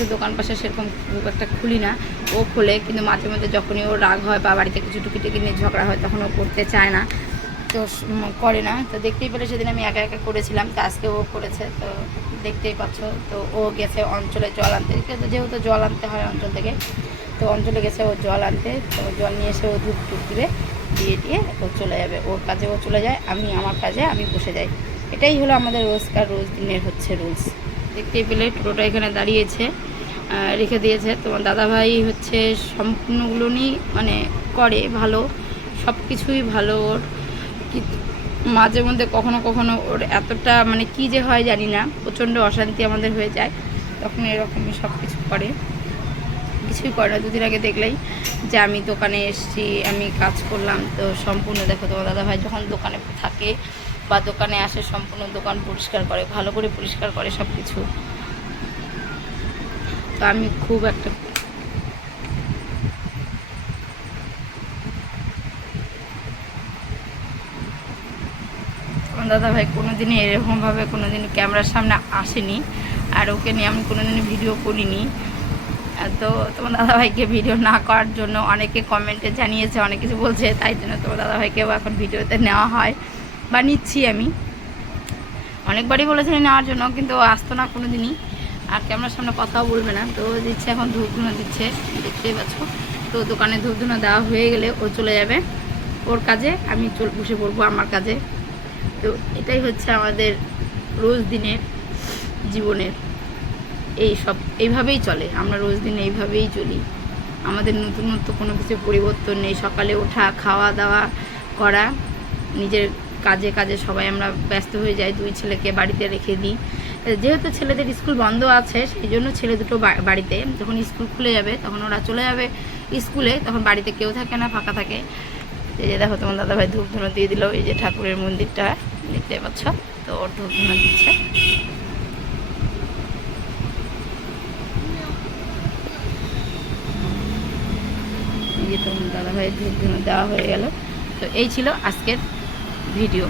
কিছু দোকান পাশে সেরকম খুব একটা খুলি না, ও খোলে, কিন্তু মাঝে মধ্যে যখনই ও রাগ হয় বা বাড়িতে কিছু টুকিটাকি নিয়ে ঝগড়া হয় তখন ও করতে চায় না, তো করে না। তো দেখতেই পেলে সেদিন আমি একা একা করেছিলাম, তো আজকে ও করেছে, তো দেখতেই পাচ্ছ। তো ও গেছে অঞ্চলে জল আনতে, যেহেতু জল আনতে হয় অঞ্চল থেকে, তো অঞ্চলে গেছে ও জল আনতে। তো জল নিয়ে এসে ও ধূপ টুপ দিবে, দিয়ে ও চলে যাবে, ওর কাজে ও চলে যায়, আমি আমার কাজে আমি বসে যাই। এটাই হলো আমাদের রোজ দিনের হচ্ছে রুলস। দেখতেই পেলে টোটোটা এখানে দাঁড়িয়েছে, রেখে দিয়েছে। তোমার দাদাভাই হচ্ছে সম্পূর্ণগুলো নিয়ে মানে করে ভালো, সব কিছুই ভালো ওর। মাঝে মধ্যে কখনো কখনো ওর এতটা মানে কী যে হয় জানি না, প্রচণ্ড অশান্তি আমাদের হয়ে যায়, তখন এরকমই সব কিছু করে, কিছুই করে না। দুদিন আগে দেখলেই যে আমি দোকানে এসেছি, আমি কাজ করলাম, তো সম্পূর্ণ দেখো তোমার দাদাভাই যখন দোকানে থাকে বা দোকানে আসে সম্পূর্ণ দোকান পরিষ্কার করে, ভালো করে পরিষ্কার করে সব কিছু। তো আমি খুব একটা দাদাভাই কোনো দিনই এরকমভাবে কোনো দিন ক্যামেরার সামনে আসেনি, আর ওকে নিয়ে আমি কোনো দিনই ভিডিও করিনি। তো তোমার দাদাভাইকে ভিডিও না করার জন্য অনেকে কমেন্টে জানিয়েছে, অনেক কিছু বলছে, তাই জন্য তোমার দাদাভাইকেও এখন ভিডিওতে নেওয়া হয় বা নিচ্ছি আমি। অনেকবারই বলেছি নেওয়ার জন্য, কিন্তু ও আসতো না কোনো দিনই, আর ক্যামেরার সামনে কথাও বলবে না। তো দিচ্ছে, এখন ধূপ ধুনো দিচ্ছে, দেখতেই পাচ্ছ। তো দোকানে ধূপ ধুনো দেওয়া হয়ে গেলে ও চলে যাবে ওর কাজে, আমি বসে পড়বো আমার কাজে। তো এটাই হচ্ছে আমাদের রোজ দিনের জীবনের এইভাবেই চলে, আমরা রোজ দিন এইভাবেই চলি। আমাদের নতুনত্ব কোনো কিছু পরিবর্তন নেই। সকালে ওঠা, খাওয়া দাওয়া করা, নিজের কাজে সবাই আমরা ব্যস্ত হয়ে যাই। দুই ছেলেকে বাড়িতে রেখে দিই, যেহেতু ছেলেদের স্কুল বন্ধ আছে সেই জন্য ছেলে দুটো বাড়িতে। যখন স্কুল খুলে যাবে তখন ওরা চলে যাবে স্কুলে, তখন বাড়িতে কেউ থাকে না, ফাঁকা থাকে। এই যে দেখো তোমার দাদাভাই ধূপ ধুনো দিয়ে দিল, এই যে ঠাকুরের মন্দিরটা দেখতে পাচ্ছ, তো ওর ধূপ ধুনো দিচ্ছে। এই যে তোমার দাদাভাইয়ের ধূপ ধুনো দেওয়া হয়ে গেল। তো এই ছিল আজকের ভিডিও।